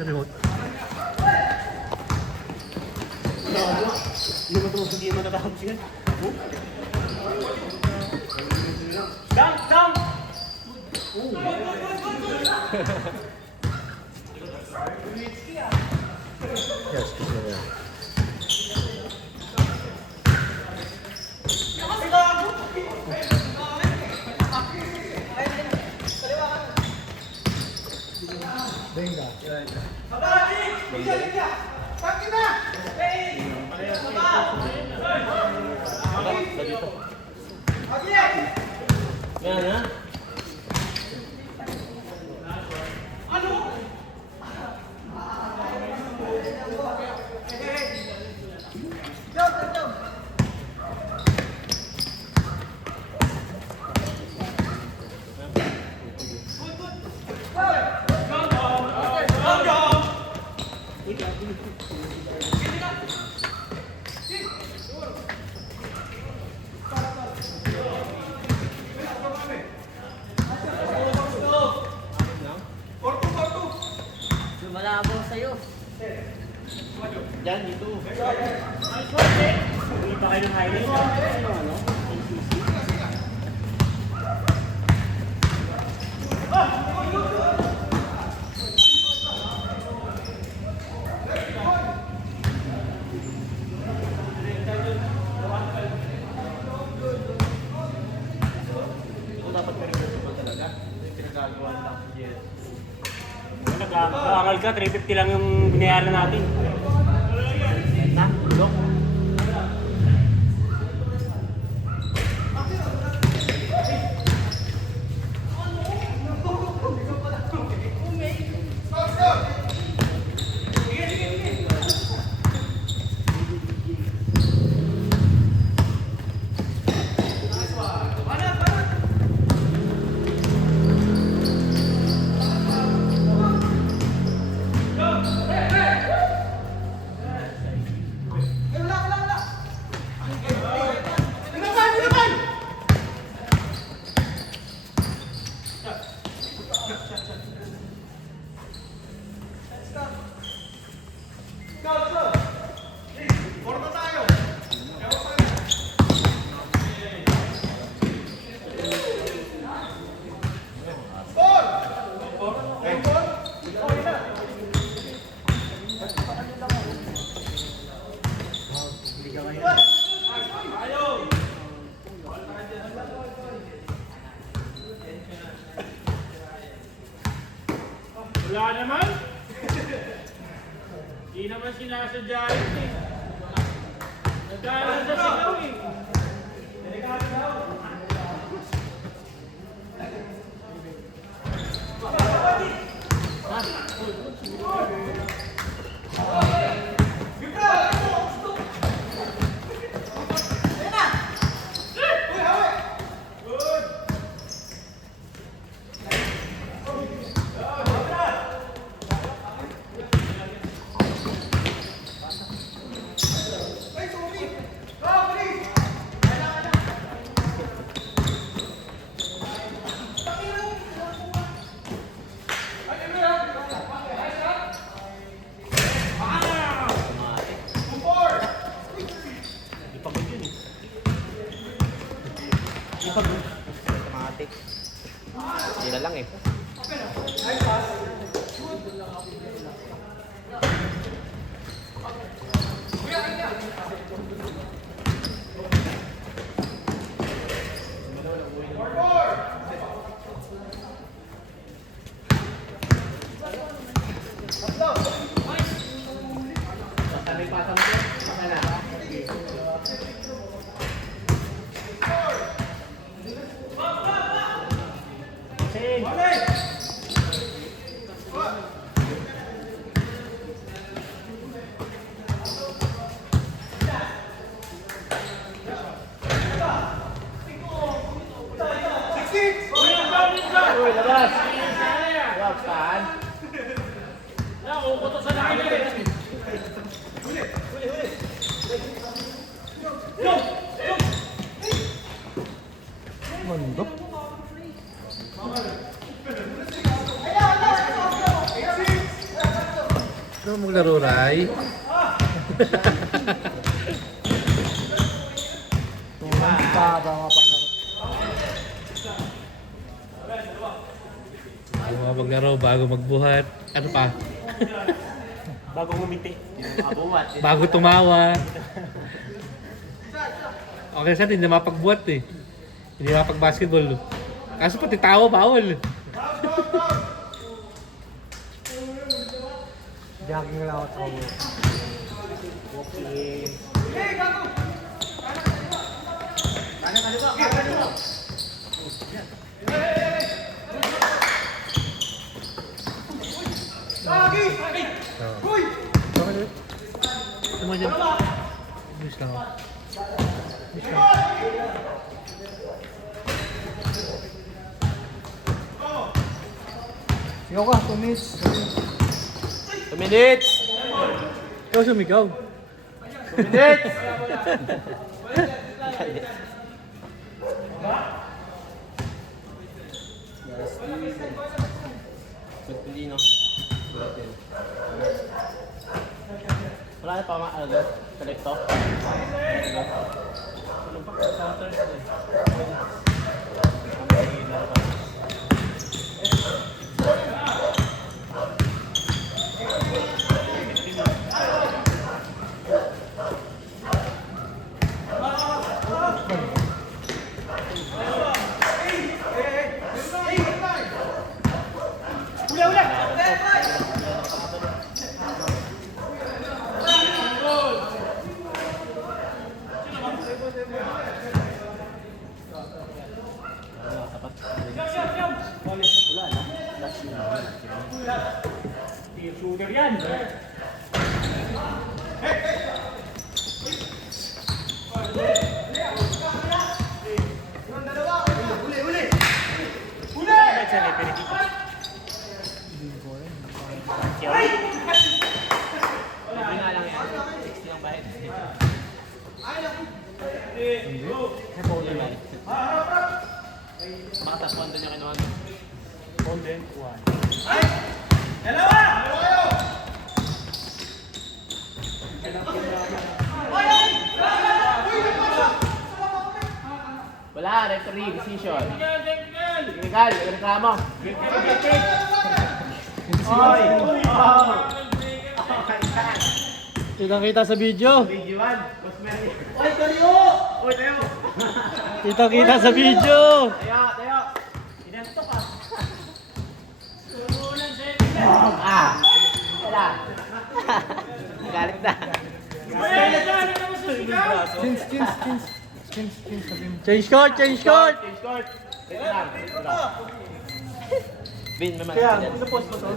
Remote. Hindi mo ito, hindi mo natakot siya. Dunk! Yes, good na yan. Venga. Yan ha? Malabo sa'yo. Yan, dito. Hindi pa kayo ng highlight. Ano? Ito dapat ka rin ito talaga. Pinagagawa lang si Jess. Nag-aaral ka, 350 lang yung binayaran natin. Na, bulok. Wala naman. Hindi naman sinasadya yun eh. Nagdala sa sigaw eh. Automatic. Hindi na lang eh. Uy, labas! Labas, saan? Nakukuto sa lakin eh. Mundo? Ano maglaro, Ray? Bago maglaro, bago magbuhat. Ano pa? Bago ngumiti. Abuwat. Bago tumawa. Okay sa atin, hindi mapagbuhat eh. Hindi mapag-basketball. Kaso pati tawa, bawal. Jogging lang ako. Walking. Tama dyan. Miss lang ako. Sigaw ka, 2 minutes. 2 minutes! Ikaw sumigaw. 2 minutes! Hindi no. Wala na pa mga ano, kolekto. Steel shooter yan. Hindi nga lang yan. 60 lang bahid. Baka sa pondo niya kinuha. Content 1. Wala, referee, decision. Technical, reklamo. Oy! Oh! Kitang-kita sa video. Video 1, Boss Mary. Oy, tayo! Oy, tayo! Kitang-kita sa video. Tayo, tayo! Inanto ka. Ah! Wala! Galit na. Change court, change court. Change court. Wait lang. Bin, naman. Kaya, ano post mo to?